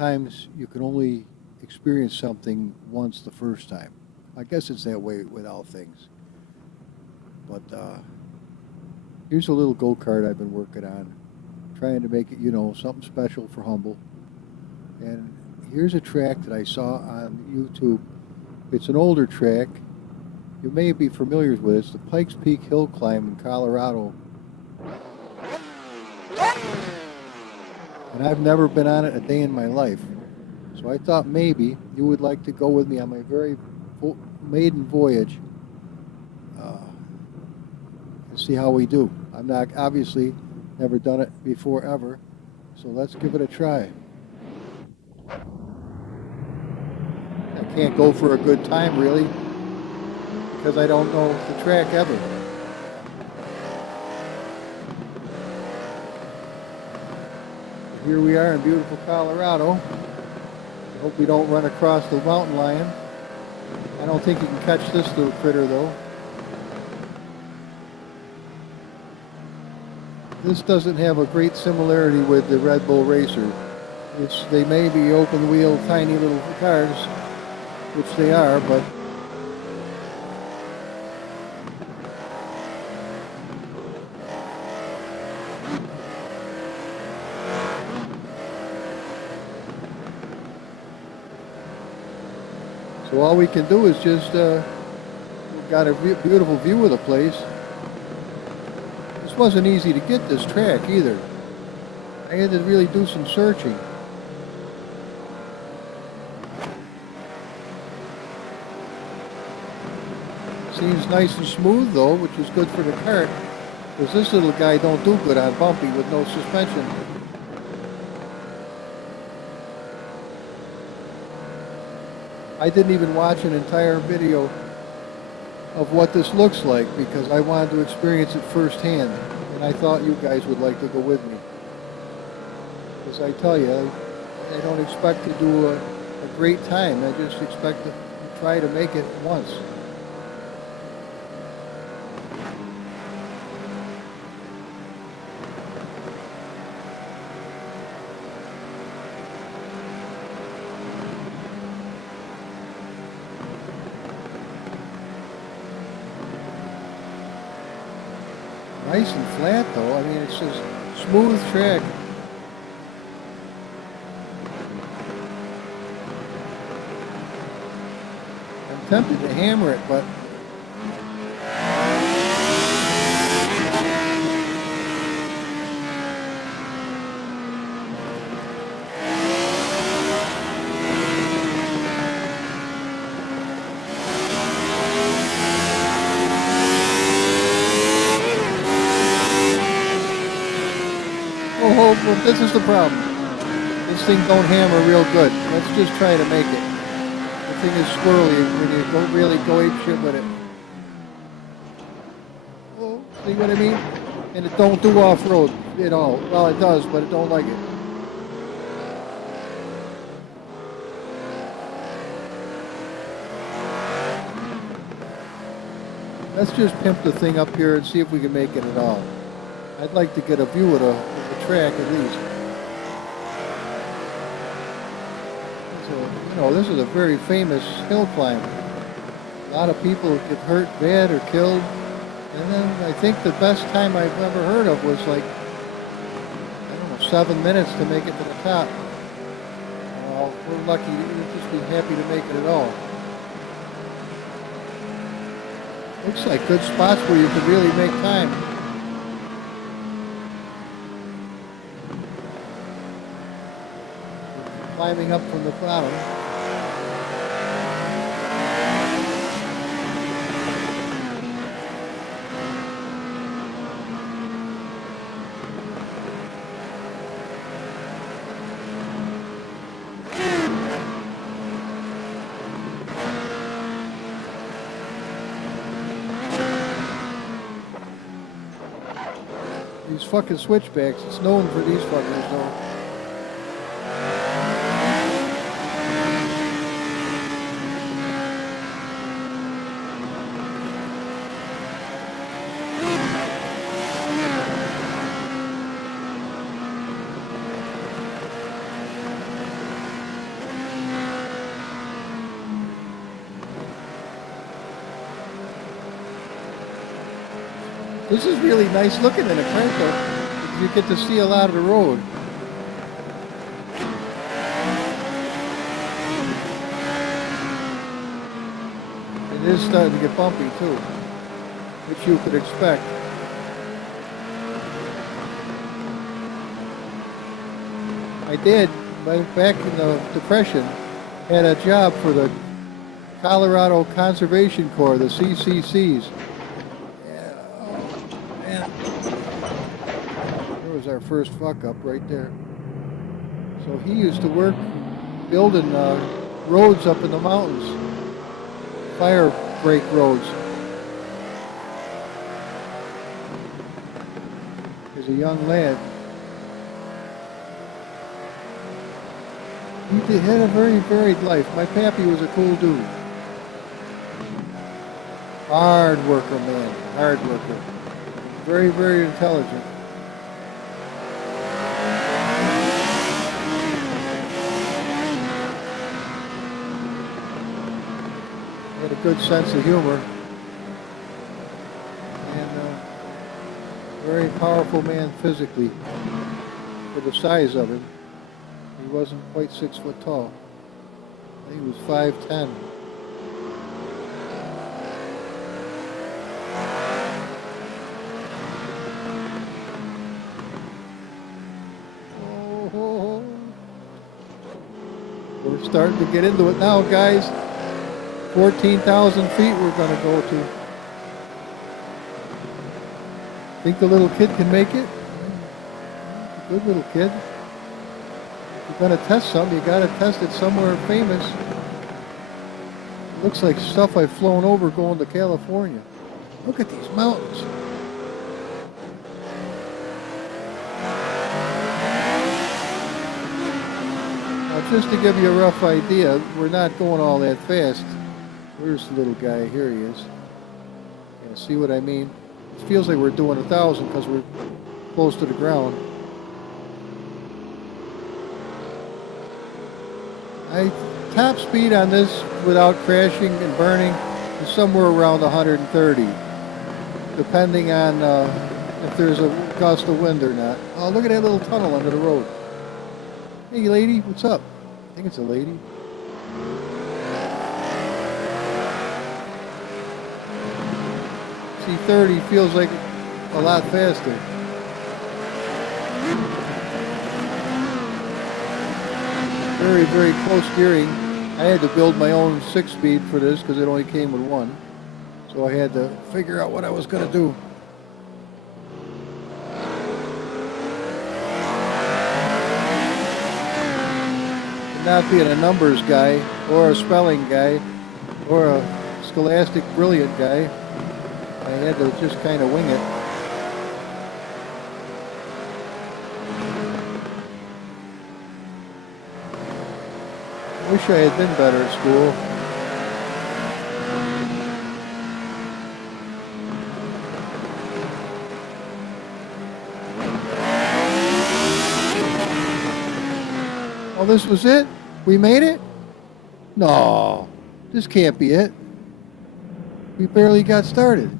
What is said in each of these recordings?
sometimes you can only experience something once the first time. I guess it's that way with all things. But here's a little go-kart I've been working on, trying to make it, you know, something special for Humble. And here's a track that I saw on YouTube. It's an older track. You may be familiar with it. It's the Pikes Peak hill climb in Colorado. And I've never been on it a day in my life. So I thought maybe you would like to go with me on my very maiden voyage and see how we do. I'm not, obviously, never done it before ever. So let's give it a try. I can't go for a good time really, because I don't know the track ever. Here we are in beautiful Colorado. I hope we don't run across the mountain lion. I don't think you can catch this little critter though. This doesn't have a great similarity with the Red Bull Racer. They may be open wheel, tiny little cars, which they are, but so all we can do is just, we've got a beautiful view of the place. This wasn't easy to get this track either. I had to really do some searching. Seems nice and smooth though, which is good for the kart, because this little guy don't do good on bumpy with no suspension. I didn't even watch an entire video of what this looks like because I wanted to experience it firsthand, and I thought you guys would like to go with me. Because I tell you, I don't expect to do a great time, I just expect to try to make it once. Nice and flat though, I mean it's just smooth track. I'm tempted to hammer it, but well, this is the problem. This thing don't hammer real good. Let's just try to make it. The thing is squirrely when you don't really go ape shit with it. Oh, see what I mean? And it don't do off-road at all. Well, it does, but it don't like it. Let's just pimp the thing up here and see if we can make it at all. I'd like to get a view of the track at least. So, you know, this is a very famous hill climb. A lot of people get hurt bad or killed. And then I think the best time I've ever heard of was like, I don't know, 7 minutes to make it to the top. Well, we're lucky, we'll just be happy to make it at all. Looks like good spots where you could really make time. Climbing up from the bottom. These fucking switchbacks, it's known for these fuckers though. This is really nice looking in a crank though. You get to see a lot of the road. It is starting to get bumpy too, which you could expect. My dad, back in the Depression, had a job for the Colorado Conservation Corps, the CCCs. Yeah, oh, man. There was our first fuck up right there. So he used to work building roads up in the mountains, fire break roads. As a young lad. He had a very varied life. My pappy was a cool dude. Hard worker, man. Hard worker. Very, very intelligent. He had a good sense of humor. And very powerful man physically for the size of him. He wasn't quite 6 foot tall. I think he was 5'10". Oh, we're starting to get into it now, guys. 14,000 feet we're going to go to. Think the little kid can make it? Good little kid. You're going to test something, you got to test it somewhere famous. Looks like stuff I've flown over going to California. Look at these mountains. Now, just to give you a rough idea, we're not going all that fast. Where's the little guy? Here he is. Yeah, see what I mean? It feels like we're doing 1,000 because we're close to the ground. Top speed on this without crashing and burning is somewhere around 130, depending on if there's a gust of wind or not. Oh, look at that little tunnel under the road. Hey lady, what's up? I think it's a lady. C30 feels like a lot faster. Very, very close steering. I had to build my own 6-speed for this because it only came with one. So I had to figure out what I was going to do. Not being a numbers guy or a spelling guy or a scholastic brilliant guy, I had to just kind of wing it. Wish I had been better at school. Oh, this was it? We made it? No, this can't be it. We barely got started.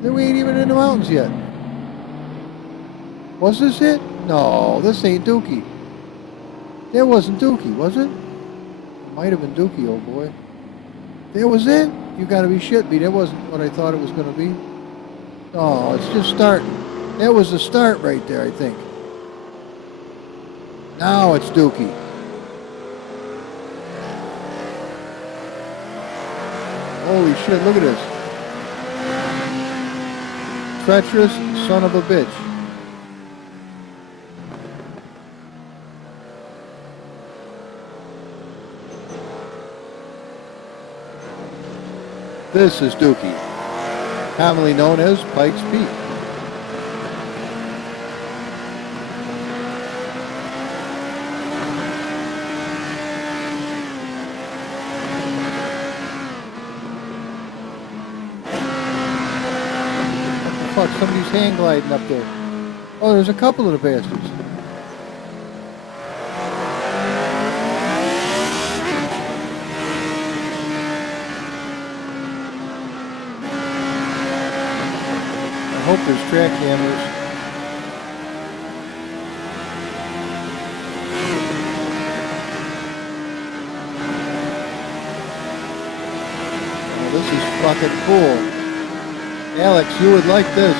Then we ain't even in the mountains yet. Was this it? No, this ain't Dookie. That wasn't Dookie, was it? It might have been Dookie, old boy. That was it? You gotta be shitting me. That wasn't what I thought it was gonna be. No, it's just starting. That was the start right there, I think. Now it's Dookie. Holy shit, look at this. Treacherous son of a bitch. This is Dookie, commonly known as Pikes Peak. What the fuck, somebody's hang gliding up there. Oh, there's a couple of the bastards. hope there's track cameras. Oh, this is fucking cool. Alex, you would like this.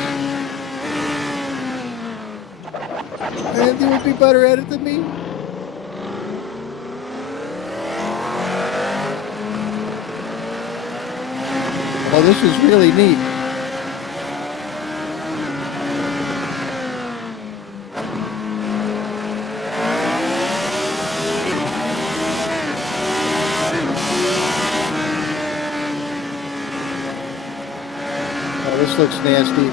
And you would be better at it than me. Oh, this is really neat. Oh, this looks nasty.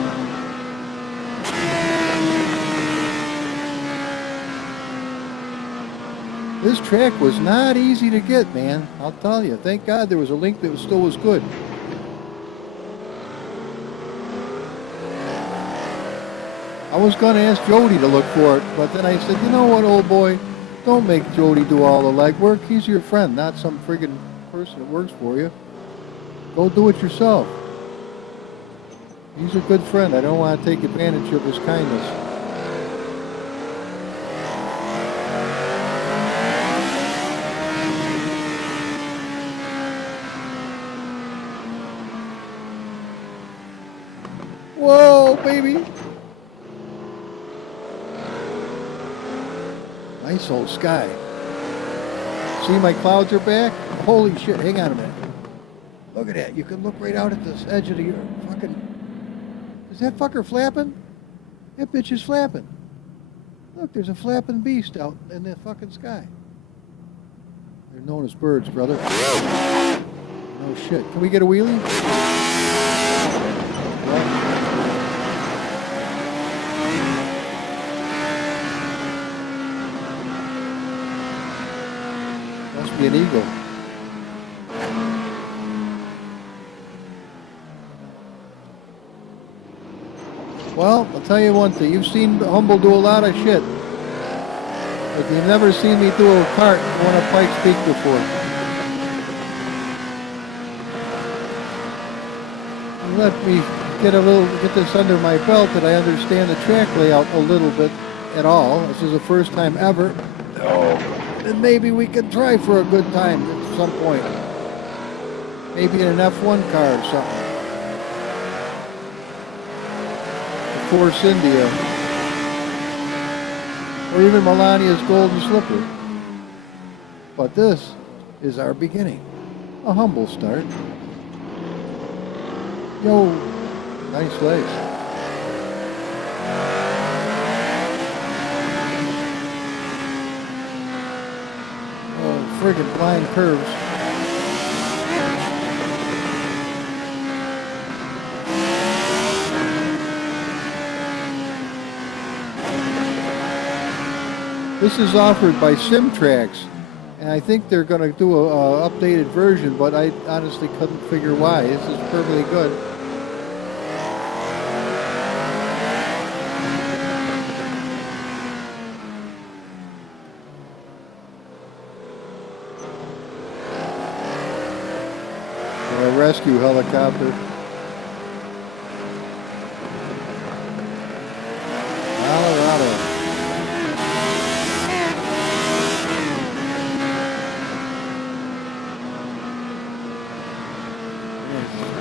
This track was not easy to get, man. I'll tell you. Thank God there was a link that still was good. I was going to ask Jody to look for it, but then I said, you know what, old boy? Don't make Jody do all the legwork. He's your friend, not some friggin' person that works for you. Go do it yourself. He's a good friend. I don't want to take advantage of his kindness. Whoa, baby! Nice old sky. See, my clouds are back? Holy shit, hang on a minute. Look at that. You can look right out at this edge of the fucking... Is that fucker flapping? That bitch is flapping. Look, there's a flapping beast out in the fucking sky. They're known as birds, brother. No shit. Can we get a wheelie? Must be an eagle. Well, I'll tell you one thing. You've seen Humble do a lot of shit. But you've never seen me do a kart on a Pikes Peak before. Let me get this under my belt that I understand the track layout a little bit at all. This is the first time ever. And maybe we can try for a good time at some point. Maybe in an F1 car or something. Force India, or even Melania's Golden Slipper. But this is our beginning. A humble start. Yo, nice legs. Oh, friggin' blind curves. This is offered by SimTracks, and I think they're going to do a updated version, but I honestly couldn't figure why. This is perfectly good. A rescue helicopter. Colorado.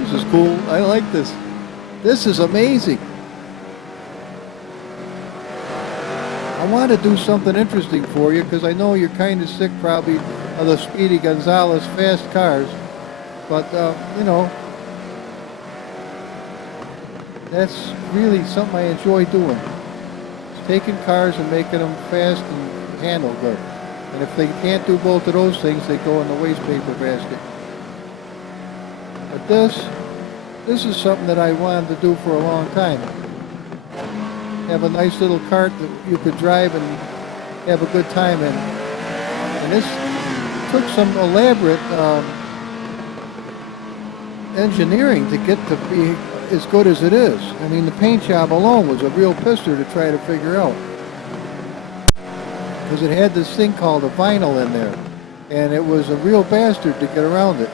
This is cool. I like this. This is amazing. I want to do something interesting for you because I know you're kind of sick probably of the Speedy Gonzalez fast cars. But, you know, that's really something I enjoy doing. It's taking cars and making them fast and handle good. And if they can't do both of those things, they go in the waste paper basket. But this is something that I wanted to do for a long time. Have a nice little cart that you could drive and have a good time in. And this took some elaborate engineering to get to be as good as it is. I mean, the paint job alone was a real pisser to try to figure out. Because it had this thing called a vinyl in there. And it was a real bastard to get around it.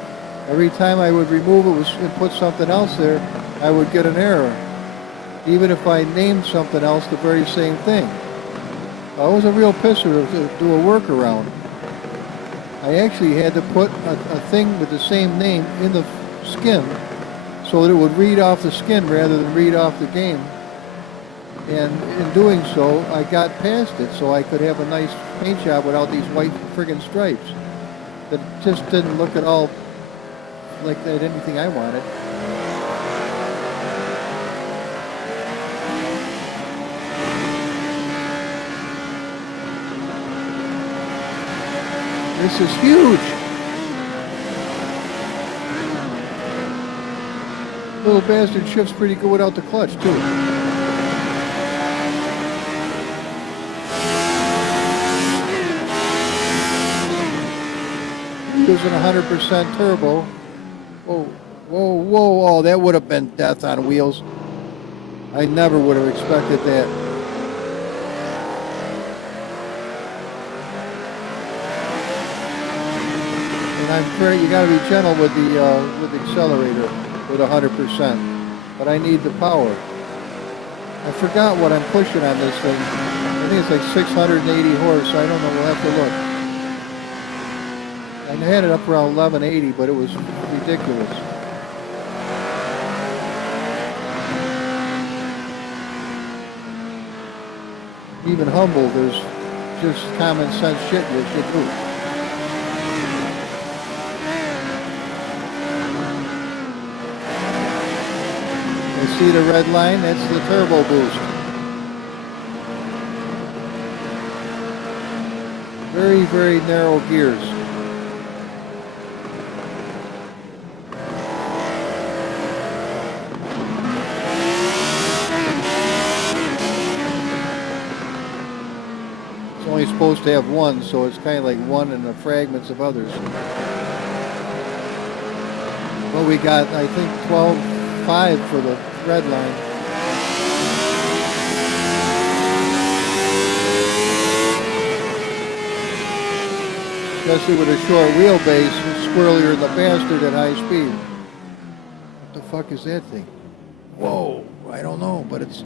Every time I would remove it and put something else there, I would get an error. even if I named something else the very same thing. It was a real pisser to do a workaround. I actually had to put a thing with the same name in the skin so that it would read off the skin rather than read off the game. And in doing so, I got past it so I could have a nice paint job without these white friggin' stripes. That just didn't look at all like that anything I wanted. This is huge. Little bastard shifts pretty good without the clutch too. Using 100% turbo. Whoa, whoa, whoa, oh, that would have been death on wheels. I never would have expected that. And I'm very, you gotta be gentle with the accelerator with 100%. But I need the power. I forgot what I'm pushing on this thing. I think it's like 680 horse. I don't know, we'll have to look. I had it up around 1180, but it was ridiculous. Even humble, there's just common sense shit you should do. You see the red line? That's the turbo boost. Very, very narrow gears. Only supposed to have one, so it's kind of like one and the fragments of others. Well, we got, I think, 12.5 for the red line. Especially with a short wheelbase, it's squirrelier than the bastard at high speed. What the fuck is that thing? Whoa, I don't know, but it's...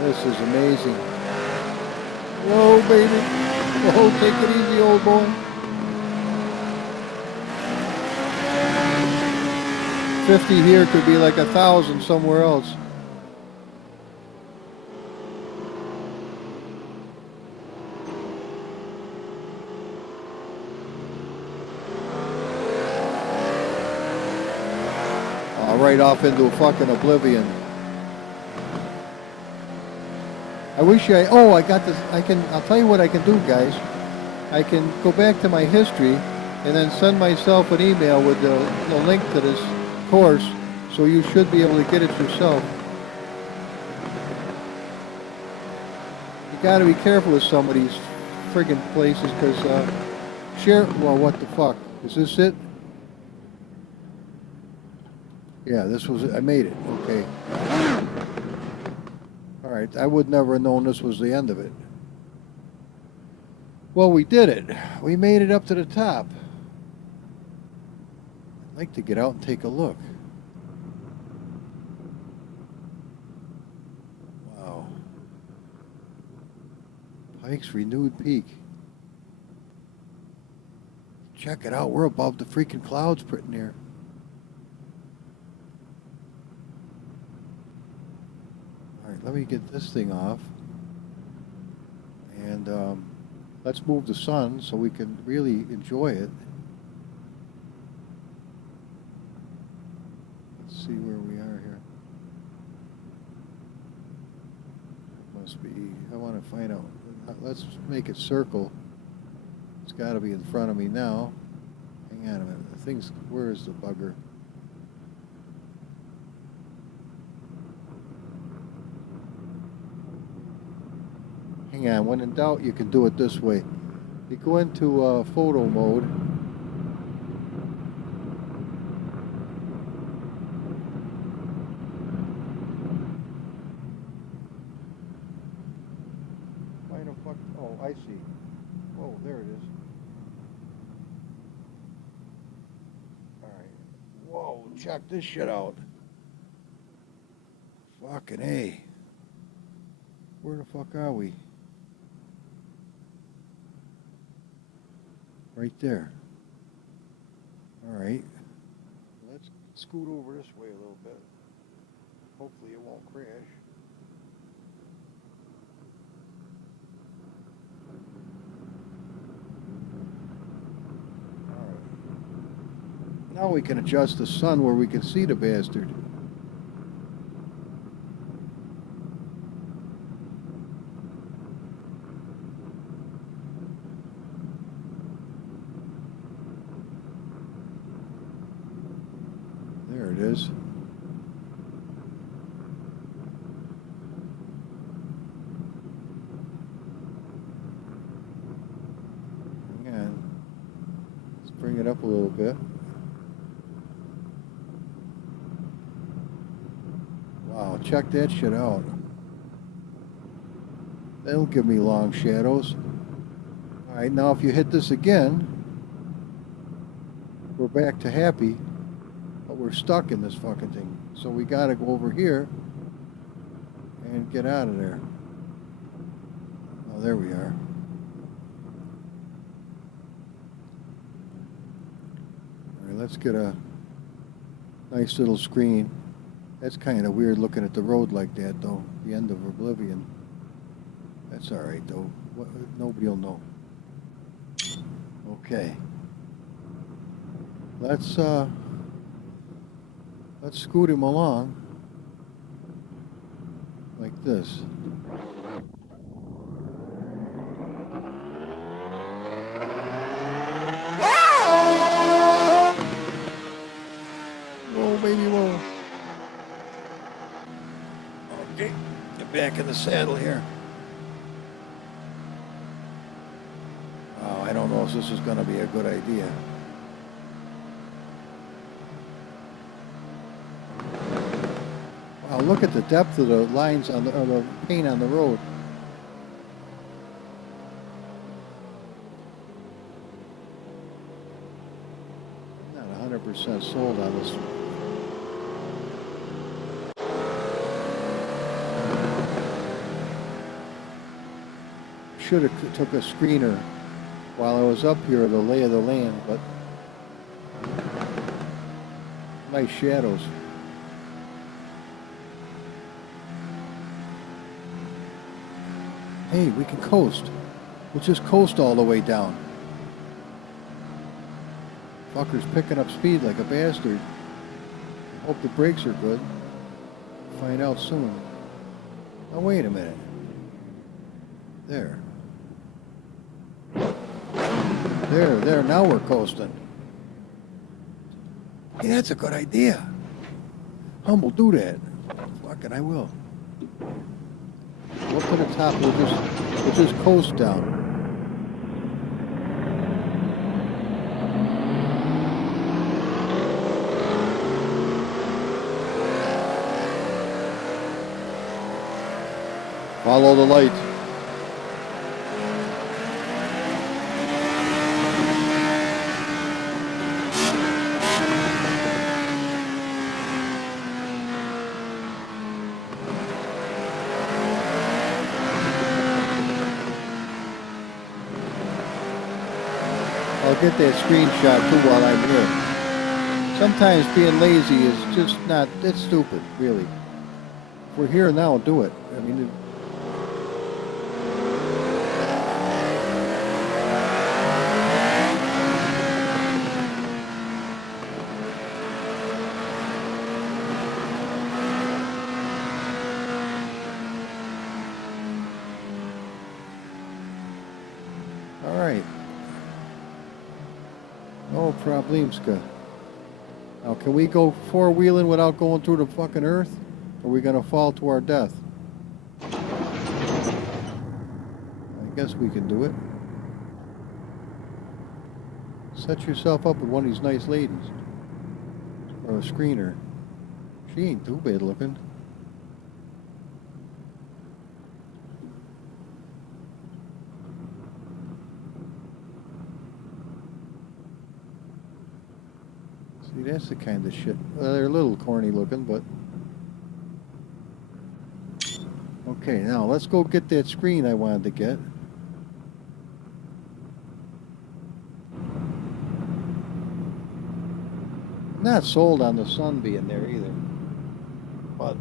This is amazing. Whoa, baby. Whoa, take it easy, old boy. 50 here could be like 1,000 somewhere else. Right off into fucking oblivion. I wish I got this. I'll tell you what I can do, guys. I can go back to my history and then send myself an email with the link to this course, so you should be able to get it yourself. You got to be careful with some of these friggin' places, because well, what the fuck? Is this it? Yeah, this was it. I made it. Okay. All right, I would never have known this was the end of it. Well, we did it. We made it up to the top. I'd like to get out and take a look. Wow. Pikes Renewed Peak. Check it out. We're above the freaking clouds pretty near. Let me get this thing off, and let's move the sun so we can really enjoy it. Let's see where we are here. Must be, I want to find out. Let's make it circle. It's got to be in front of me now. Hang on a minute. The thing's, where is the bugger? Hang on, when in doubt, you can do it this way. You go into photo mode. Why the fuck? Oh, I see. Oh, there it is. Alright. Whoa, check this shit out. Fucking A. Where the fuck are we? Right there. Alright. Let's scoot over this way a little bit. Hopefully it won't crash. Alright. Now we can adjust the sun where we can see the bastard. There it is. Again, let's bring it up a little bit. Wow, check that shit out. That'll give me long shadows. Alright, now if you hit this again, we're back to happy. But we're stuck in this fucking thing. So we gotta go over here and get out of there. Oh, there we are. Alright, let's get a nice little screen. That's kind of weird looking at the road like that, though. The end of Oblivion. That's alright, though. Nobody will know. Okay. Let's scoot him along like this. Whoa, baby, whoa. Okay, get back in the saddle here. Oh, I don't know if this is going to be a good idea. Wow, look at the depth of the lines on the paint on the road. Not 100% sold on this. Should have took a screener while I was up here, the lay of the land, but nice shadows. Hey, we can coast. We'll just coast all the way down. Fucker's picking up speed like a bastard. Hope the brakes are good. Find out soon. Now wait a minute. There. There, now we're coasting. Hey, that's a good idea. Humble, do that. Fucking I will. Up to the top, we'll just coast down. Follow the light. I'll get that screenshot too while I'm here. Sometimes being lazy is just not, it's stupid, really. If we're here now, do it. I mean, all right. No problemska. Now, can we go four-wheeling without going through the fucking earth? Or are we going to fall to our death? I guess we can do it. Set yourself up with one of these nice ladies. Or a screener. She ain't too bad looking. See, that's the kind of shit. Well, they're a little corny looking, but... Okay, now let's go get that screen I wanted to get. I'm not sold on the sun being there either. But...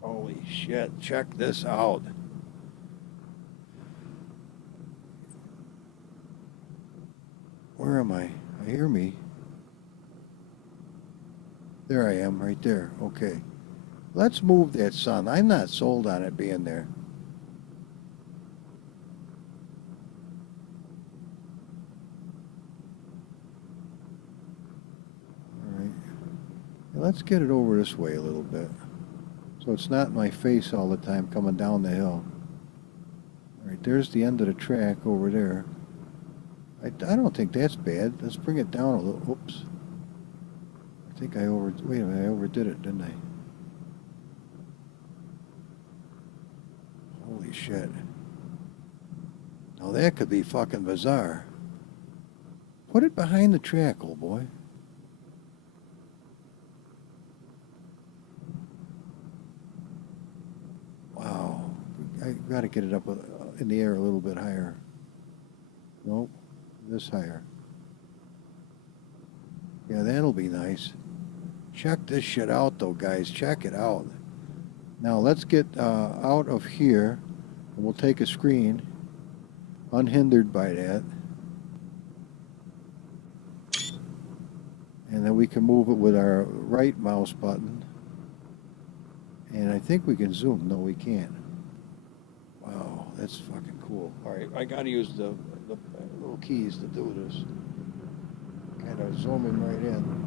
holy shit, check this out. Where am I? I hear me. There I am, right there. Okay. Let's move that sun. I'm not sold on it being there. All right. Now let's get it over this way a little bit, so it's not in my face all the time coming down the hill. All right, there's the end of the track over there. I don't think that's bad. Let's bring it down a little. Oops. I think wait a minute, I overdid it, didn't I? Holy shit. Now that could be fucking bizarre. Put it behind the track, old boy. Wow. I gotta get it up in the air a little bit higher. Nope. This higher. Yeah, that'll be nice. Check this shit out, though, guys. Check it out. Now, let's get out of here, and we'll take a screen, unhindered by that. And then we can move it with our right mouse button. And I think we can zoom. No, we can't. Wow, that's fucking cool. All right, I gotta use the little keys to do this. Kind of zooming right in.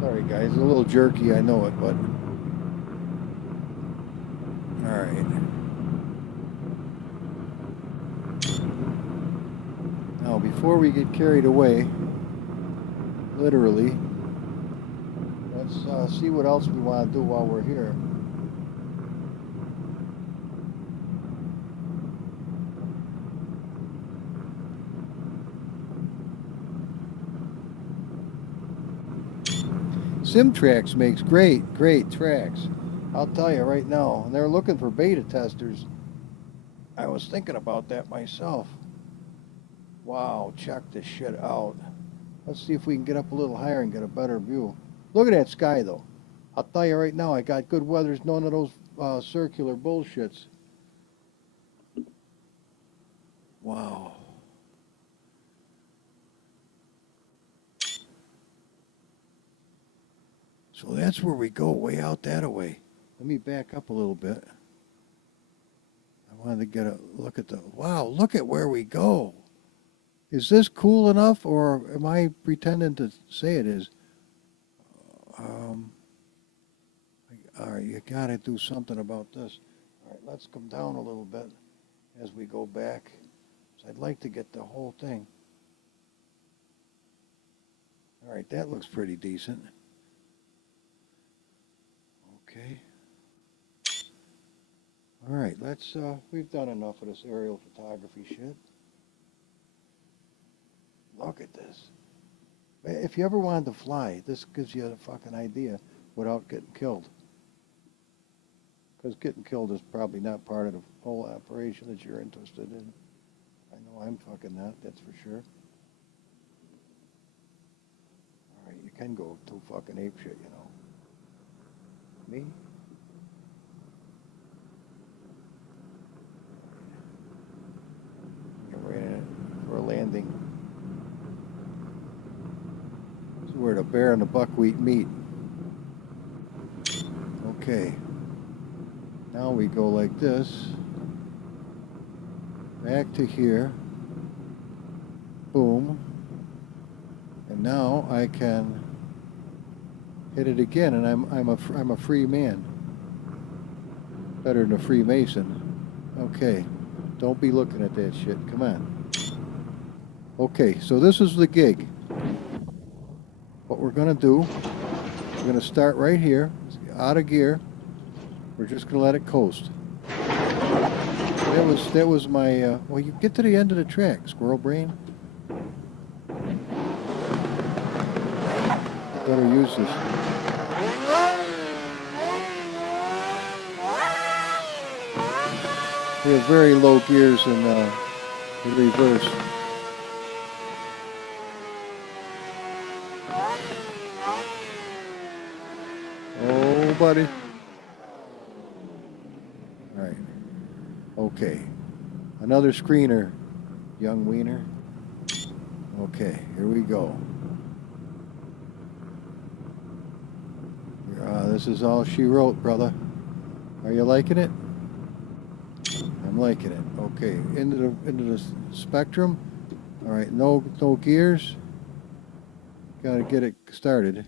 Sorry guys, a little jerky, I know it, but... Alright. Now, before we get carried away, literally, let's see what else we want to do while we're here. Simtrax makes great tracks. I'll tell you right now. And they're looking for beta testers. I was thinking about that myself. Wow, check this shit out. Let's see if we can get up a little higher and get a better view. Look at that sky, though. I'll tell you right now, I got good weather. There's none of those circular bullshits. Wow. So that's where we go, way out that way. Let me back up a little bit. I wanted to get a look at wow, look at where we go. Is this cool enough, or am I pretending to say it is? All right, you gotta do something about this. All right, let's come down a little bit as we go back. So I'd like to get the whole thing. All right, that looks pretty decent. Okay. All right, let's, we've done enough of this aerial photography shit. Look at this. If you ever wanted to fly, this gives you a fucking idea without getting killed. Because getting killed is probably not part of the whole operation that you're interested in. I know I'm fucking not, that's for sure. All right, you can go too fucking apeshit, you know. Me? Get right in it for a landing. This is where the bear and the buckwheat meet. Okay. Now we go like this. Back to here. Boom. And now I can hit it again, and I'm a free man. Better than a Freemason. Okay. Don't be looking at that shit. Come on. Okay, so this is the gig. What we're gonna do, we're gonna start right here, out of gear. We're just gonna let it coast. That was my, well, you get to the end of the track, squirrel brain. Better use this. We have very low gears in reverse. Oh, buddy. All right. Okay. Another screener, young wiener. Okay, here we go. This is all she wrote, brother. Are you liking it? I'm liking it. Okay, into the spectrum. All right, no gears. Got to get it started.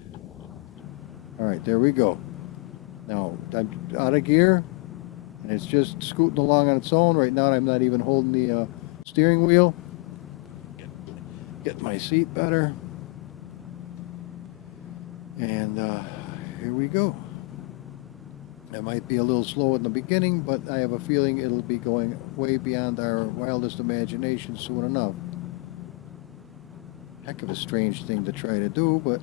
All right, there we go. Now I'm out of gear, and it's just scooting along on its own. Right now, I'm not even holding the steering wheel. Get my seat better, and here we go. It might be a little slow in the beginning, but I have a feeling it'll be going way beyond our wildest imagination soon enough. Heck of a strange thing to try to do, but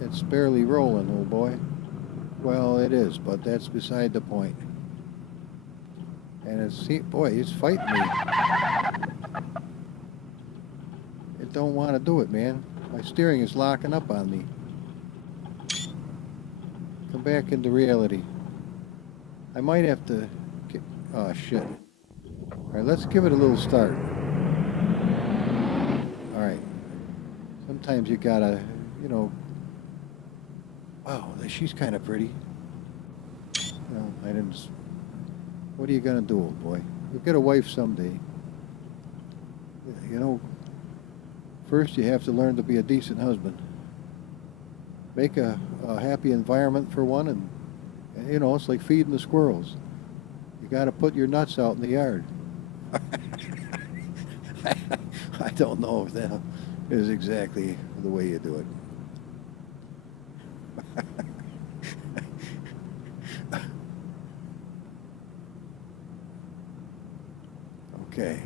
it's barely rolling, old boy. Well, it is, but that's beside the point. And boy, he's fighting me. It don't want to do it, man. My steering is locking up on me. Come back into reality. I might have to oh shit. Alright, let's give it a little start. Alright. Sometimes you gotta, you know. Wow, she's kind of pretty. No, I didn't. What are you gonna do, old boy? You'll get a wife someday. You know, first you have to learn to be a decent husband. Make a happy environment for one, and you know, it's like feeding the squirrels. You got to put your nuts out in the yard. I don't know if that is exactly the way you do it. Okay,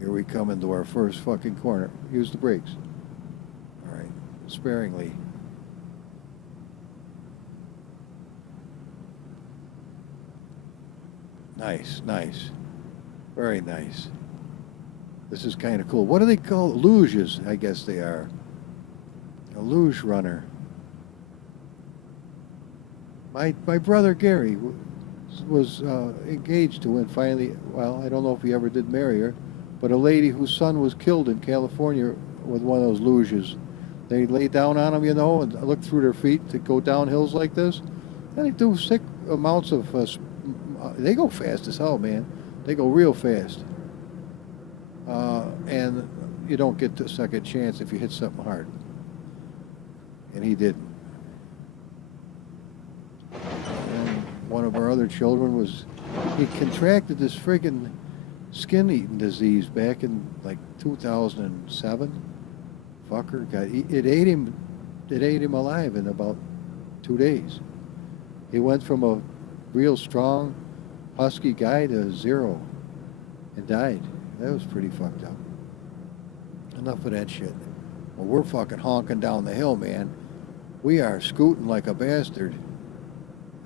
here we come into our first fucking corner. Use the brakes. All right, sparingly. Nice, nice. Very nice. This is kind of cool. What do they call luges? I guess they are. A luge runner. My brother Gary was engaged to and finally, well, I don't know if he ever did marry her, but a lady whose son was killed in California with one of those luges. They lay down on them, you know, and look through their feet to go down hills like this. And they do sick amounts of they go fast as hell, man. They go real fast. And you don't get the second chance if you hit something hard. And he didn't. And one of our other children he contracted this friggin' skin-eating disease back in like 2007. Fucker it ate him alive in about 2 days. He went from a real strong, husky guy to zero and died. That was pretty fucked up. Enough of that shit. Well, we're fucking honking down the hill, man. We are scooting like a bastard.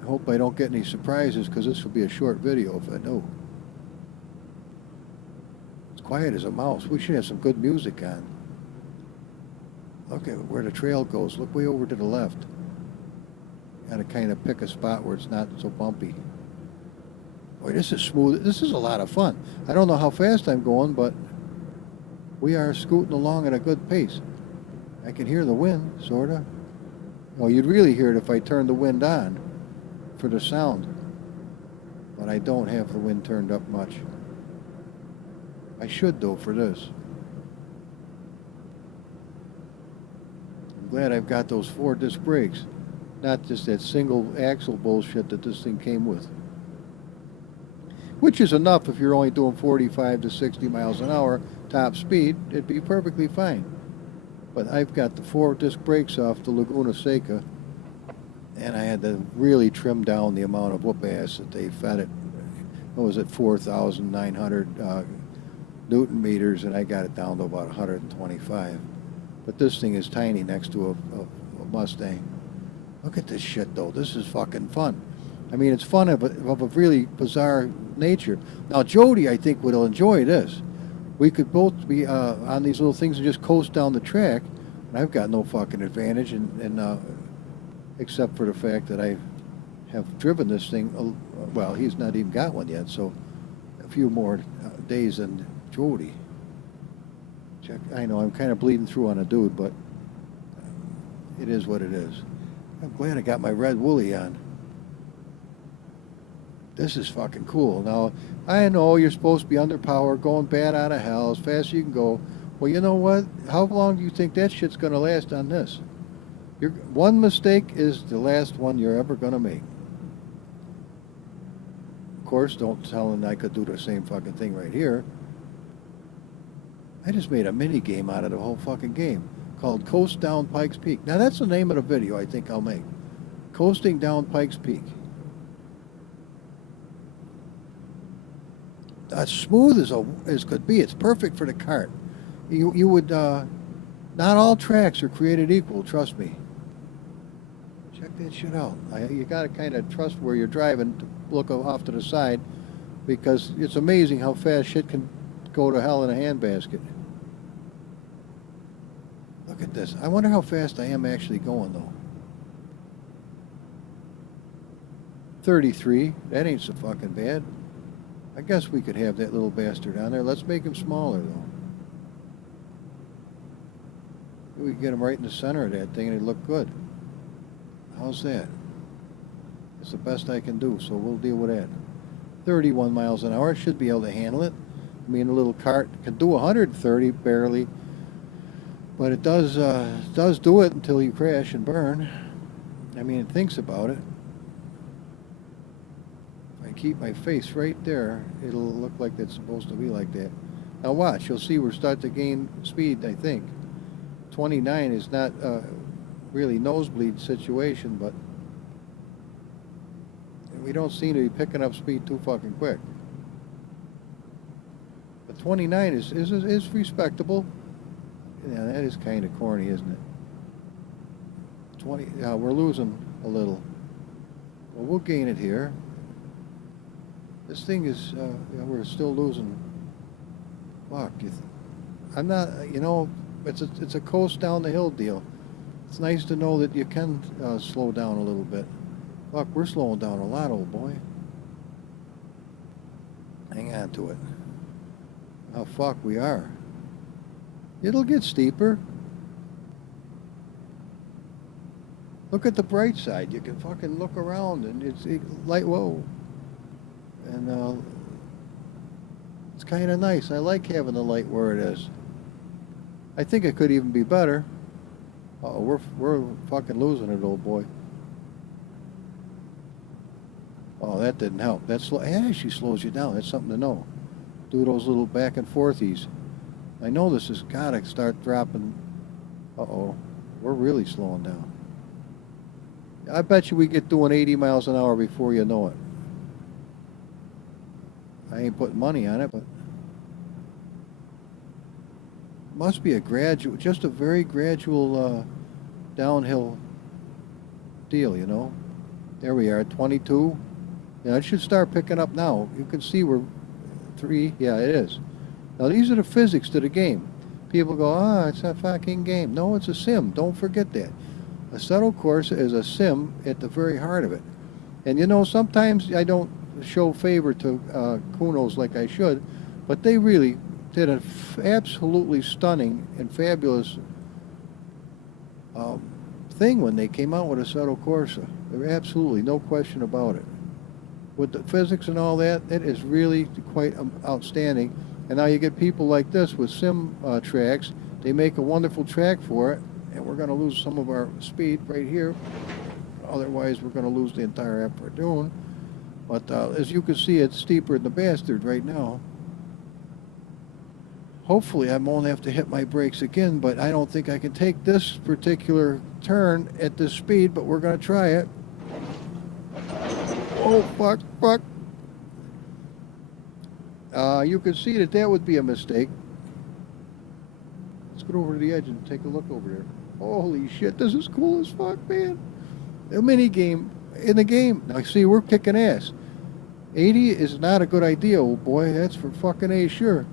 I hope I don't get any surprises, because this will be a short video if I do. It's quiet as a mouse. We should have some good music on. Look at where the trail goes. Look way over to the left. Got to kind of pick a spot where it's not so bumpy. Boy, this is smooth. This is a lot of fun. I don't know how fast I'm going, but we are scooting along at a good pace. I can hear the wind, sort of. Well, you'd really hear it if I turned the wind on for the sound. but I don't have the wind turned up much. I should though for this. I'm glad I've got those 4-disc brakes, not just that single axle bullshit that this thing came with. Which is enough if you're only doing 45 to 60 miles an hour top speed, it'd be perfectly fine. But I've got the 4-disc brakes off the Laguna Seca, and I had to really trim down the amount of whoop ass that they fed it. What was it, 4,900 Newton meters, and I got it down to about 125. But this thing is tiny next to a Mustang. Look at this shit though, this is fucking fun. I mean, it's fun of a really bizarre nature. Now Jody, I think, would enjoy this. We could both be on these little things and just coast down the track, and I've got no fucking advantage, and except for the fact that I have driven this thing. Well, he's not even got one yet, so a few more days than Jody. Check. I know I'm kind of bleeding through on a dude, but it is what it is. I'm glad I got my red woolly on. This is fucking cool. Now, I know you're supposed to be under power, going bad out of hell, as fast as you can go. Well, you know what? How long do you think that shit's going to last on this? One mistake is the last one you're ever going to make. Of course, don't tell them I could do the same fucking thing right here. I just made a mini game out of the whole fucking game called Coast Down Pikes Peak. Now, that's the name of the video I think I'll make. Coasting Down Pikes Peak. As smooth as could be. It's perfect for the kart. You would, not all tracks are created equal, trust me. Check that shit out. You gotta kind of trust where you're driving to look off to the side, because it's amazing how fast shit can go to hell in a handbasket. Look at this. I wonder how fast I am actually going though. 33. That ain't so fucking bad. I guess we could have that little bastard on there. Let's make him smaller, though. We could get him right in the center of that thing and it'd look good. How's that? It's the best I can do, so we'll deal with that. 31 miles an hour. Should be able to handle it. I mean, a little cart can do 130 barely, but it does do it until you crash and burn. I mean, it thinks about it. Keep my face right there, it'll look like it's supposed to be like that. Now watch, you'll see we're starting to gain speed, I think. 29 is not really nosebleed situation, but we don't seem to be picking up speed too fucking quick. But 29 is respectable. Yeah, that is kind of corny, isn't it? 20, we're losing a little. Well, we'll gain it here. This thing is, we're still losing. Fuck, I'm not, you know, it's a coast down the hill deal. It's nice to know that you can slow down a little bit. Fuck, we're slowing down a lot, old boy. Hang on to it. Oh, fuck, we are. It'll get steeper. Look at the bright side. You can fucking look around and it's light, whoa. And it's kind of nice. I like having the light where it is. I think it could even be better. Uh-oh, we're fucking losing it, old boy. Oh, that didn't help. It actually slows you down. That's something to know. Do those little back and forthies. I know this has got to start dropping. Uh-oh, we're really slowing down. I bet you we get doing 80 miles an hour before you know it. I ain't putting money on it, but must be a gradual, just a very gradual downhill deal, you know. There we are, 22. Yeah, it should start picking up now. You can see we're 3. Yeah, it is. Now these are the physics to the game. People go, it's a fucking game. No, it's a sim. Don't forget that. Assetto Corsa is a sim at the very heart of it. And you know, sometimes I don't show favor to Kunos like I should, but they really did an absolutely stunning and fabulous thing when they came out with Assetto Corsa. There absolutely no question about it. with the physics and all that, it is really quite outstanding. And now you get people like this with sim tracks. They make a wonderful track for it, and we're going to lose some of our speed right here. Otherwise, we're going to lose the entire effort we're doing. But as you can see, it's steeper than the bastard right now. Hopefully, I won't have to hit my brakes again, but I don't think I can take this particular turn at this speed, but we're going to try it. Oh, fuck, fuck. You can see that that would be a mistake. Let's get over to the edge and take a look over there. Holy shit, this is cool as fuck, man. A mini game in the game. Now, see, we're kicking ass. 80 is not a good idea, old boy. That's for fucking A, sure.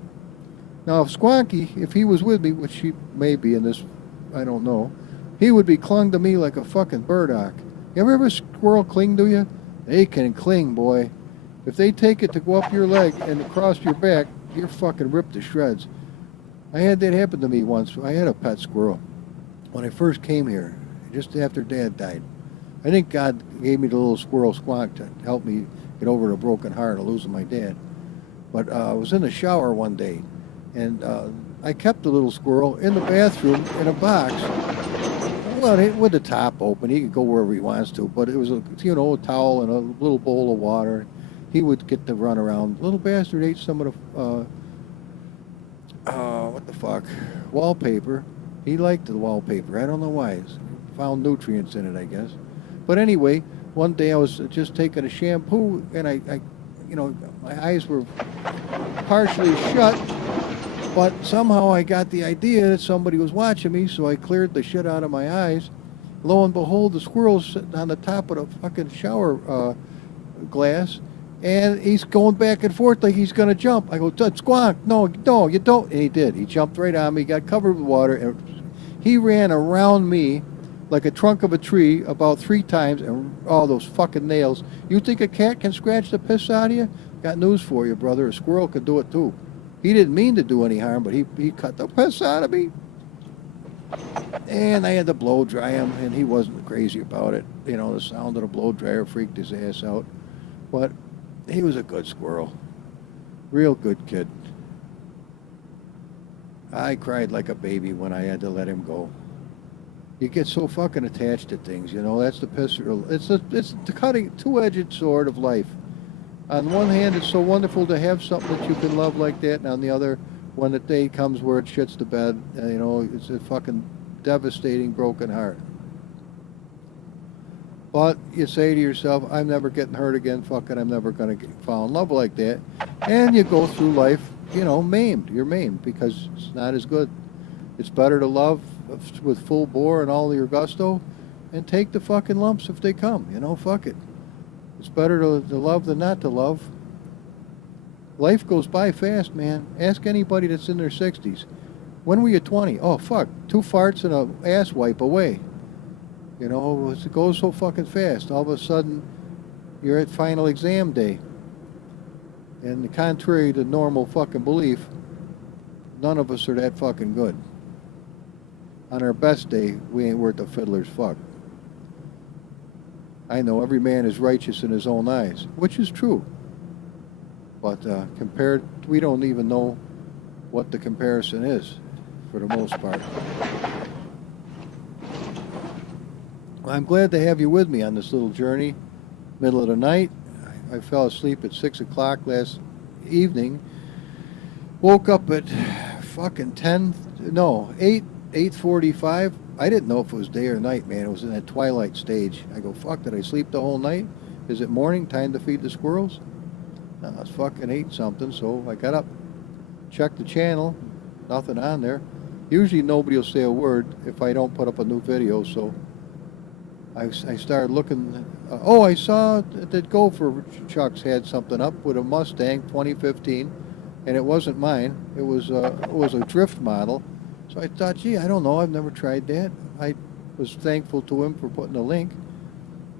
Now, if Squonky, if he was with me, which he may be in this, I don't know, he would be clung to me like a fucking burdock. You ever have a squirrel cling to you? They can cling, boy. If they take it to go up your leg and across your back, you're fucking ripped to shreds. I had that happen to me once. I had a pet squirrel when I first came here, just after Dad died. I think God gave me the little squirrel Squonk to help me get over the broken heart of losing my dad. But I was in the shower one day, and I kept the little squirrel in the bathroom in a box. Well, with the top open, he could go wherever he wants to, but it was a towel and a little bowl of water. He would get to run around. Little bastard ate some of the what the fuck, wallpaper. He liked the wallpaper. I don't know why. He found nutrients in it, I guess. But anyway, one day I was just taking a shampoo, and I my eyes were partially shut, but somehow I got the idea that somebody was watching me, so I cleared the shit out of my eyes. Lo and behold, the squirrel's sitting on the top of the fucking shower glass, and he's going back and forth like he's going to jump. I go, Squonk, no, you don't. And he did. He jumped right on me, got covered with water, and he ran around me like a trunk of a tree about 3 times, and all those fucking nails. You think a cat can scratch the piss out of you? Got news for you, brother. A squirrel could do it too. He didn't mean to do any harm, but he cut the piss out of me. And I had to blow dry him, and he wasn't crazy about it. You know, the sound of the blow dryer freaked his ass out. But he was a good squirrel. Real good kid. I cried like a baby when I had to let him go. You get so fucking attached to things, you know. That's the piss. It's the cutting, two-edged sword of life. On one hand, it's so wonderful to have something that you can love like that, and on the other, when the day comes where it shits the bed, you know, it's a fucking devastating, broken heart. But you say to yourself, I'm never getting hurt again, fucking, I'm never going to fall in love like that. And you go through life, you know, maimed. You're maimed because it's not as good. It's better to love with full bore and all your gusto and take the fucking lumps if they come, you know, fuck it. It's better to love than not to love. Life goes by fast, man. Ask anybody that's in their 60s. When were you 20? Oh, fuck. 2 farts and an ass wipe away. You know, it goes so fucking fast. All of a sudden, you're at final exam day. And contrary to normal fucking belief, none of us are that fucking good. On our best day, we ain't worth a fiddler's fuck. I know every man is righteous in his own eyes, which is true. But compared, we don't even know what the comparison is, for the most part. I'm glad to have you with me on this little journey. Middle of the night, I fell asleep at 6 o'clock last evening. Woke up at fucking 8:45. I didn't know if it was day or night, man. It was in that twilight stage. I go, fuck, did I sleep the whole night? Is it morning? Time to feed the squirrels? No, it's fucking 8 something, so I got up, checked the channel, nothing on there. Usually nobody will say a word if I don't put up a new video, so I started looking. I saw that Gopher Chucks had something up with a Mustang 2015, and it wasn't mine. It was a drift model. So I thought, gee, I don't know. I've never tried that. I was thankful to him for putting the link,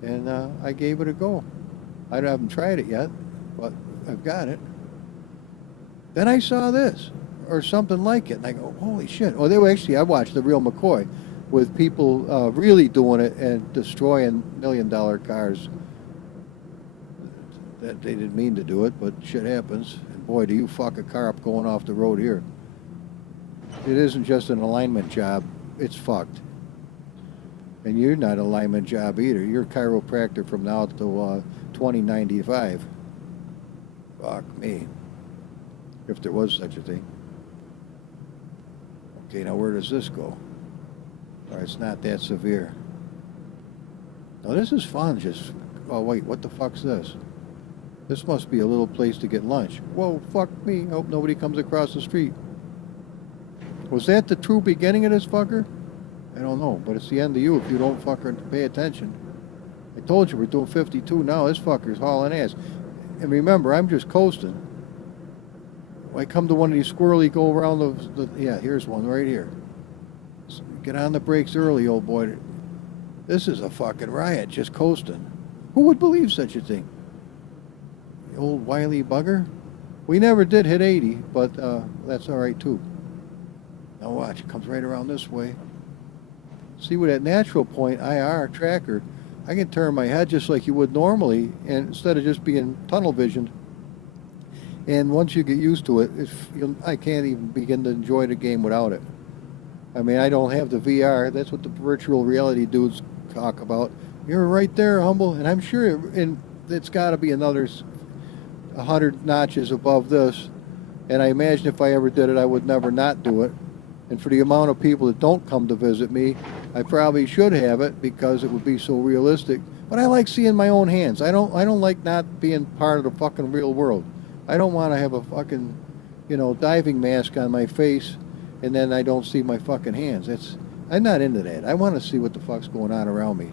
and I gave it a go. I haven't tried it yet, but I've got it. Then I saw this, or something like it, and I go, holy shit. Oh, I watched The Real McCoy with people really doing it and destroying $1 million cars. That they didn't mean to do it, but shit happens. And boy, do you fuck a car up going off the road here. It isn't just an alignment job, it's fucked. And you're not an alignment job either. You're a chiropractor from now to 2095. Fuck me. If there was such a thing. Okay, now where does this go? All right, it's not that severe. Now this is fun, just... Oh wait, what the fuck's this? This must be a little place to get lunch. Whoa, fuck me. Hope nobody comes across the street. Was that the true beginning of this fucker? I don't know, but it's the end of you if you don't fucking pay attention. I told you we're doing 52 now. This fucker's hauling ass. And remember, I'm just coasting. I come to one of these squirrely, go around the yeah, here's one right here. So get on the brakes early, old boy. This is a fucking riot, just coasting. Who would believe such a thing? The old wily bugger. We never did hit 80, but that's all right too. Now watch, it comes right around this way. See, with that natural point IR tracker, I can turn my head just like you would normally, and instead of just being tunnel visioned. And once you get used to it, I can't even begin to enjoy the game without it. I mean, I don't have the VR. That's what the virtual reality dudes talk about. You're right there, humble, and I'm sure it's got to be another 100 notches above this. And I imagine if I ever did it, I would never not do it. And for the amount of people that don't come to visit me, I probably should have it because it would be so realistic. But I like seeing my own hands. I don't like not being part of the fucking real world. I don't want to have a fucking, diving mask on my face and then I don't see my fucking hands. I'm not into that. I want to see what the fuck's going on around me.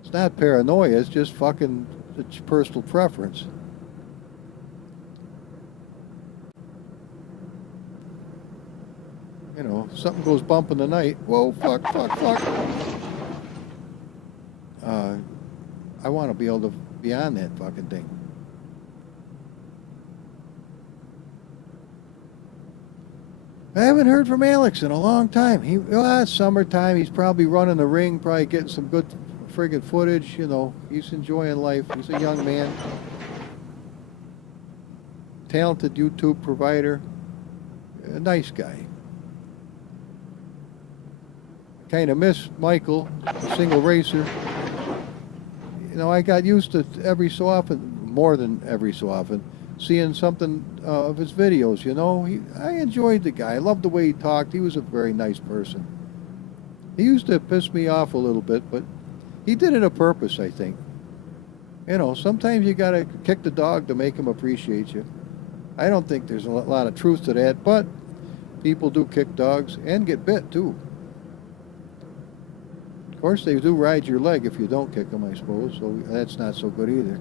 It's not paranoia, it's just fucking it's personal preference. Something goes bump in the night. Whoa, fuck. I want to be able to be on that fucking thing. I haven't heard from Alex in a long time. It's summertime. He's probably running the ring, probably getting some good friggin' footage. He's enjoying life. He's a young man. Talented YouTube provider. A nice guy. Kind of miss Michael, the SingleRacer. I got used to every so often, more than every so often, seeing something of his videos. I enjoyed the guy. I loved the way he talked. He was a very nice person. He used to piss me off a little bit, but he did it on purpose, I think. Sometimes you gotta kick the dog to make him appreciate you. I don't think there's a lot of truth to that, but people do kick dogs and get bit too. Of course, they do ride your leg if you don't kick them, I suppose, so that's not so good either.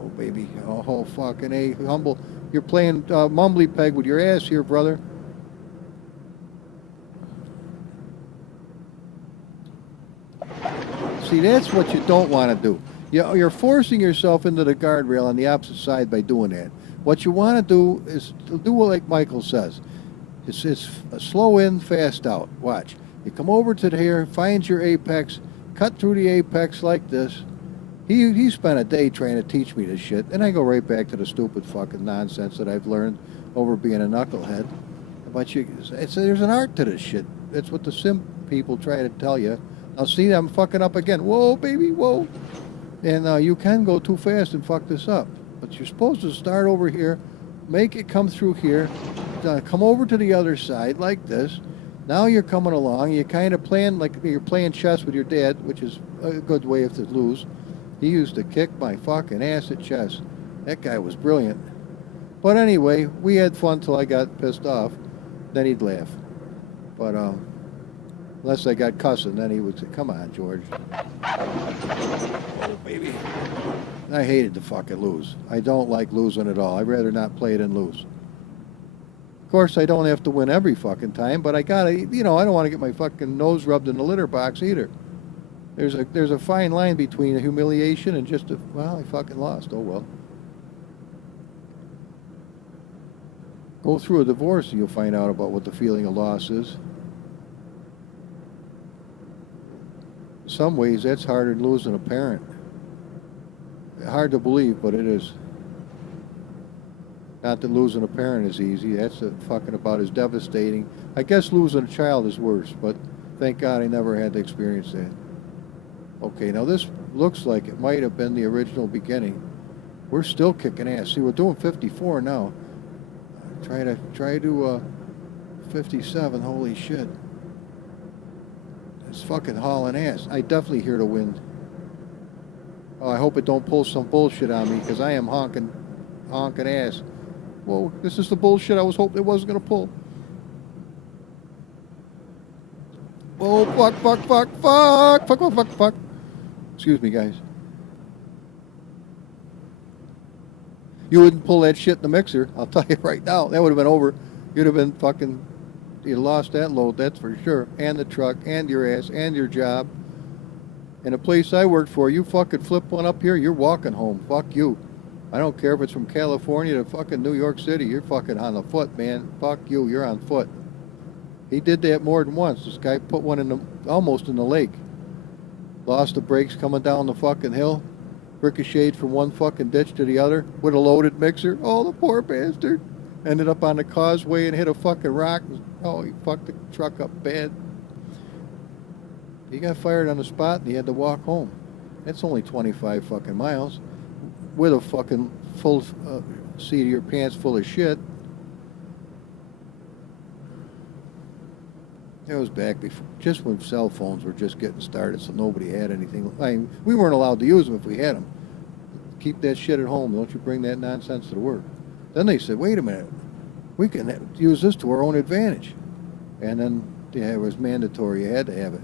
Oh, baby. Oh, fucking A. Humble. You're playing mumbly peg with your ass here, brother. See, that's what you don't want to do. You're forcing yourself into the guardrail on the opposite side by doing that. What you want to do is to do like Michael says. It's a slow in, fast out. Watch. You come over to here, find your apex, cut through the apex like this. He spent a day trying to teach me this shit, and I go right back to the stupid fucking nonsense that I've learned over being a knucklehead. But there's an art to this shit. That's what the sim people try to tell you. Now see, I'm fucking up again. Whoa, baby, whoa. And you can go too fast and fuck this up. But you're supposed to start over here, make it come through here, come over to the other side like this. Now you're coming along. You're kind of playing like you're playing chess with your dad, which is a good way to lose. He used to kick my fucking ass at chess. That guy was brilliant. But anyway, we had fun till I got pissed off. Then he'd laugh. But unless I got cussing, then he would say, "Come on, George." Oh, baby. I hated to fucking lose. I don't like losing at all. I'd rather not play than lose. Of course, I don't have to win every fucking time, but I gotta, I don't want to get my fucking nose rubbed in the litter box either. There's a fine line between a humiliation and just I fucking lost. Oh well. Go through a divorce and you'll find out about what the feeling of loss is. In some ways, that's harder than losing a parent. hard to believe, but it is. Not that losing a parent is easy. That's fucking about as devastating. I guess losing a child is worse, but thank God I never had to experience that. Okay, now this looks like it might have been the original beginning. We're still kicking ass. See, we're doing 54 now. Try to 57. Holy shit. It's fucking hauling ass. I definitely hear the wind. Oh, I hope it don't pull some bullshit on me, because I am honking ass. Whoa, this is the bullshit I was hoping it wasn't going to pull. Oh, fuck. Excuse me, guys. You wouldn't pull that shit in the mixer, I'll tell you right now. That would have been over. You'd have been fucking, you'd lost that load, that's for sure. And the truck, and your ass, and your job. And the place I worked for, you fucking flip one up here, you're walking home. Fuck you. I don't care if it's from California to fucking New York City. You're fucking on the foot, man. Fuck you, you're on foot. He did that more than once. This guy put one in the, almost in the lake. Lost the brakes coming down the fucking hill. Ricocheted from one fucking ditch to the other with a loaded mixer. Oh, the poor bastard. Ended up on the causeway and hit a fucking rock. Oh, he fucked the truck up bad. He got fired on the spot and he had to walk home. That's only 25 fucking miles. With a fucking full seat of your pants full of shit. It was back before, just when cell phones were just getting started, so nobody had anything. I mean, we weren't allowed to use them if we had them. Keep that shit at home. Don't you bring that nonsense to work. Then they said, wait a minute, we can use this to our own advantage. And then yeah, it was mandatory. You had to have it.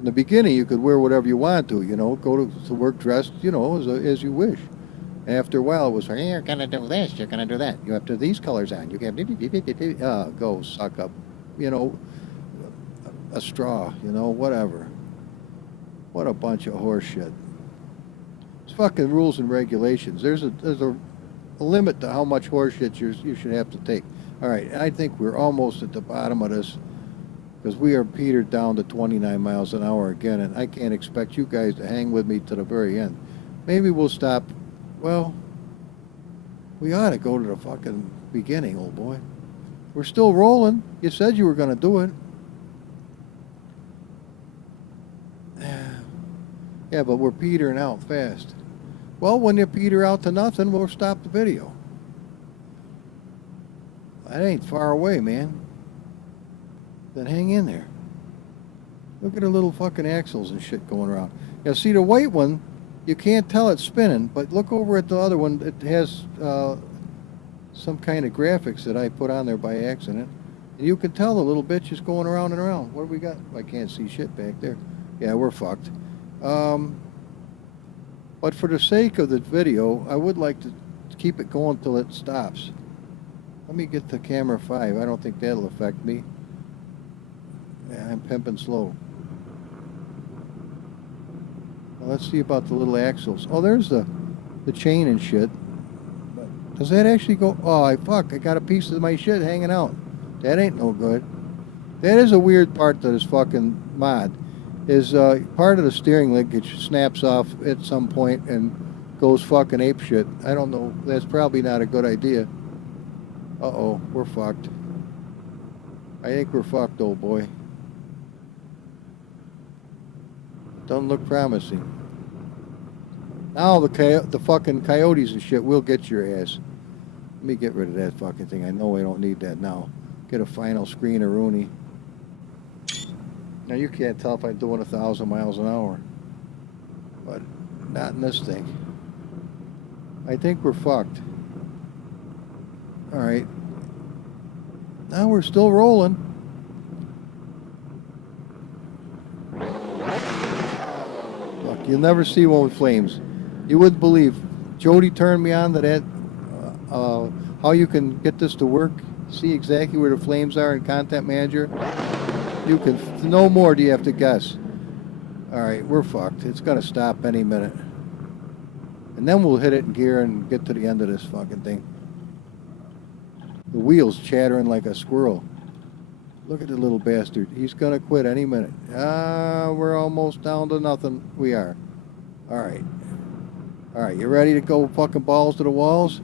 In the beginning, you could wear whatever you wanted to, you know, go to work dressed, you know, as you wish. After a while, it was like, hey, you're going to do this, you're going to do that. You have to have these colors on. You have, go suck up. You know, a straw, you know, whatever. What a bunch of horse shit. It's fucking rules and regulations. There's a limit to how much horse shit you should have to take. All right, I think we're almost at the bottom of this because we are petered down to 29 miles an hour again, and I can't expect you guys to hang with me to the very end. Maybe we'll stop. Well, we ought to go to the fucking beginning, old boy. We're still rolling. You said you were going to do it. Yeah, but we're petering out fast. Well, when you peter out to nothing, we'll stop the video. That ain't far away, man. Then hang in there. Look at the little fucking axles and shit going around. Now, see, the white one, you can't tell it's spinning, but look over at the other one. It has some kind of graphics that I put on there by accident. And you can tell the little bitch is going around and around. What do we got? I can't see shit back there. Yeah, we're fucked. But for the sake of the video, I would like to keep it going till it stops. Let me get to camera 5. I don't think that'll affect me. Yeah, I'm pimping slow. Well, let's see about the little axles. Oh, there's the chain and shit. Does that actually go? Oh, fuck, I got a piece of my shit hanging out. That ain't no good. That is a weird part to this fucking mod. Is part of the steering linkage snaps off at some point and goes fucking apeshit. I don't know. That's probably not a good idea. Uh-oh, we're fucked. I think we're fucked, old boy. Doesn't look promising. Now the fucking coyotes and shit will get your ass. Let me get rid of that fucking thing. I know I don't need that now. Get a final screen of Rooney. Now you can't tell if I'm doing 1,000 miles an hour. But not in this thing. I think we're fucked. Alright. Now we're still rolling. Look, you'll never see one with flames. You wouldn't believe. Jody turned me on to that. How you can get this to work. See exactly where the flames are in Content Manager. You can, no more do you have to guess. Alright, we're fucked. It's going to stop any minute. And then we'll hit it in gear and get to the end of this fucking thing. The wheel's chattering like a squirrel. Look at the little bastard. He's going to quit any minute. We're almost down to nothing. We are. Alright. All right, you ready to go fucking balls to the walls?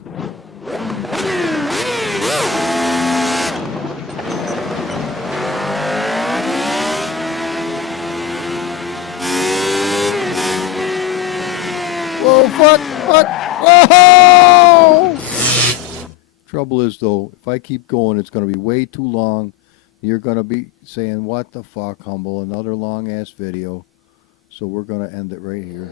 Whoa, fuck, fuck, whoa! Trouble is, though, if I keep going, it's going to be way too long. You're going to be saying, what the fuck, Humble, another long-ass video. So we're going to end it right here.